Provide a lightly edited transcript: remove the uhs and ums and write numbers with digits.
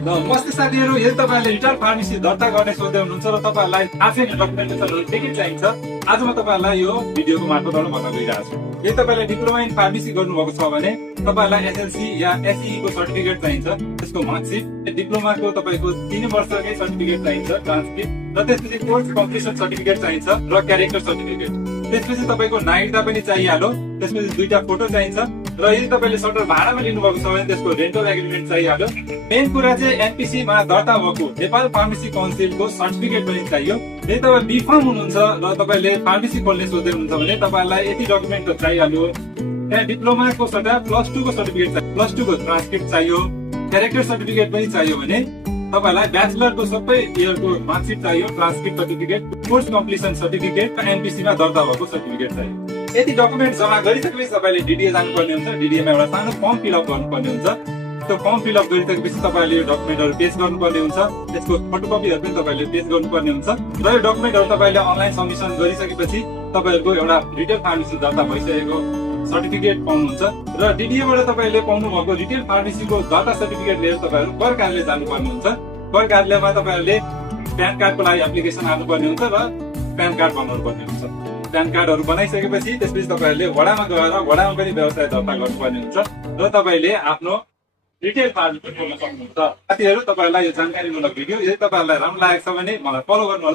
नमस्ते साथीहरू, यदि तपाईहरुले रिटेल फार्मेसी दर्ता गर्ने सोच्दै हुनुहुन्छ र तपाईहरुलाई आफै डकुमेन्टेसनहरु के के चाहिन्छ, आज म तपाईहरुलाई यो भिडियोको मार्फतबाट भन्न गइरहेको छु। यदि तपाईले डिप्लोमा इन फार्मेसी गर्नुभएको छ भने तपाईहरुलाई एसएलसी या एसई को सर्टिफिकेट चाहिन्छ, त्यसको मार्कसिट, डिप्लोमाको तपाईको 3 वर्षकै सर्टिफिकेट चाहिन्छ, ट्रान्सक्रिप्ट, र त्यसपछि कोर्स कम्प्लिसन सर्टिफिकेट चाहिन्छ र क्यारेक्टर सर्टिफिकेट। त्यसपछि तपाईको नागरिकता पनि चाहिहाल्यो। त्यसपछि दुईटा फोटो चाहिन्छ र यदि तपाईले सटर भाडामा लिनुभएको छ भने त्यसको रेन्टल एग्रिमेन्ट चाहिहाल्यो। मेन कुरा चाहिँ एनपीसी मा दर्ता भएको नेपाल फार्मेसी काउन्सिलको सर्टिफिकेट पनि चाहियो। यदि तपाईँ बिफार्म हुनुहुन्छ र तपाईले फार्मेसी खोल्ने सोच्दै हुनुहुन्छ भने तपाईलाई यति डकुमेन्ट चाहिहाल्यो। त्यहाँ डिप्लोमाको सट्टा +2 को सर्टिफिकेट चाहियो, +2 को ट्रान्सक्रिप्ट चाहियो, क्यारेक्टर सर्टिफिकेट पनि चाहियो भने तपाईलाई ब्याचलरको सबै इयरको मार्कसिट चाहियो, transcript certificate, course completion certificate र एनपीसी मा दर्ता भएको सर्टिफिकेट चाहियो। यति डकुमेन्ट जम्मा गरिसकेपछि तपाईले डीडीए जानुपर्ने हुन्छ। डीडीए मा एउटा सानो फर्म फिलअप गर्नुपर्ने हुन्छ। त्यो फर्म फिलअप गरिसकेपछि तपाईले यो डकुमेन्टहरु पेश गर्नुपर्ने हुन्छ। त्यसको फोटोकपीहरु पनि तपाईले पेश गर्नुपर्ने हुन्छ र यो डकुमेन्टहरु तपाईले अनलाइन सबमिसन गरिसकेपछि तपाईहरुको एउटा रिटेल फार्मेसी दर्ता भइसकेको सर्टिफिकेट पाउनुहुन्छ र डीडीए बाट तपाईले पाउनु भएको रिटेल फार्मेसीको दर्ता सर्टिफिकेट लिएर तपाईहरु कर कार्यालय जानुपर्ने हुन्छ। कर कार्यालयमा तपाईहरुले प्यान कार्डको लागि एप्लिकेसन हाल्नुपर्ने हुन्छ र प्यान कार्ड बनाउनु पर्ने हुन्छ। प्यान कार्डहरु बनाइसकेपछि त्यसपछि तपाईहरुले वडामा गएर वडामा पनि व्यवसाय दर्ता गर्नुपर्ने हुन्छ र तपाईले आफ्नो रिटेल फार्मेसी खोल्न सक्नुहुन्छ। साथीहरु, तपाईहरुलाई यो जानकारीमूलक भिडियो यदि तपाईहरुलाई राम्रो लागेको छ भने मलाई फलो गर्नु होला।